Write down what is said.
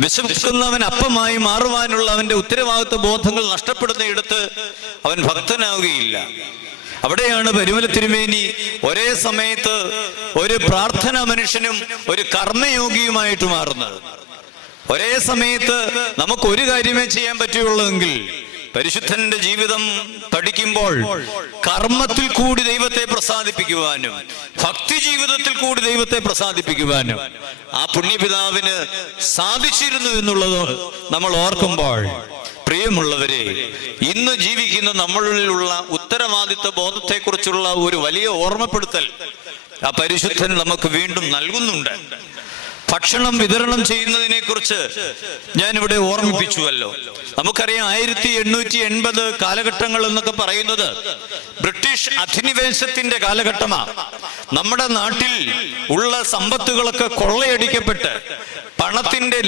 വിശക്കുന്നവൻ അപ്പമായി മാറുവാനുള്ള അവന്റെ ഉത്തരവാദിത്വ ബോധങ്ങൾ നഷ്ടപ്പെടുന്നയിടത്ത് അവൻ ഭക്തനാവുകയില്ല. അവിടെയാണ് പരിമല തിരുമേനി ഒരേ സമയത്ത് ഒരു പ്രാർത്ഥനാ മനുഷ്യനും ഒരു കർമ്മയോഗിയുമായിട്ട് മാറുന്നത്. ഒരേ സമയത്ത് നമുക്ക് ഒരു കാര്യമേ ചെയ്യാൻ പറ്റുള്ളൂവെങ്കിൽ പരിശുദ്ധന്റെ ജീവിതം പഠിക്കുമ്പോൾ കർമ്മത്തിൽ കൂടി ദൈവത്തെ പ്രസാദിപ്പിക്കുവാനും ഭക്തി ജീവിതത്തിൽ കൂടി ദൈവത്തെ പ്രസാദിപ്പിക്കുവാനും ആ പുണ്യപിതാവിന് സാധിച്ചിരുന്നു എന്നുള്ളത് നമ്മൾ ഓർക്കുമ്പോൾ, പ്രിയമുള്ളവരെ, ഇന്ന് ജീവിക്കുന്ന നമ്മളിലുള്ള ഉത്തരവാദിത്വ ബോധത്തെക്കുറിച്ചുള്ള ഒരു വലിയ ഓർമ്മപ്പെടുത്തൽ ആ പരിശുദ്ധൻ നമുക്ക് വീണ്ടും നൽകുന്നുണ്ട്. ഭക്ഷണം വിതരണം ചെയ്യുന്നതിനെ കുറിച്ച് ഞാനിവിടെ ഓർമ്മിപ്പിച്ചുവല്ലോ. നമുക്കറിയാം 1880 കാലഘട്ടങ്ങൾ എന്നൊക്കെ പറയുന്നത് ബ്രിട്ടീഷ് അധിനിവേശത്തിന്റെ കാലഘട്ടമാണ്. നമ്മുടെ നാട്ടിൽ ഉള്ള സമ്പത്തുകളൊക്കെ കൊള്ളയടിക്കപ്പെട്ട് പണത്തിന്റെ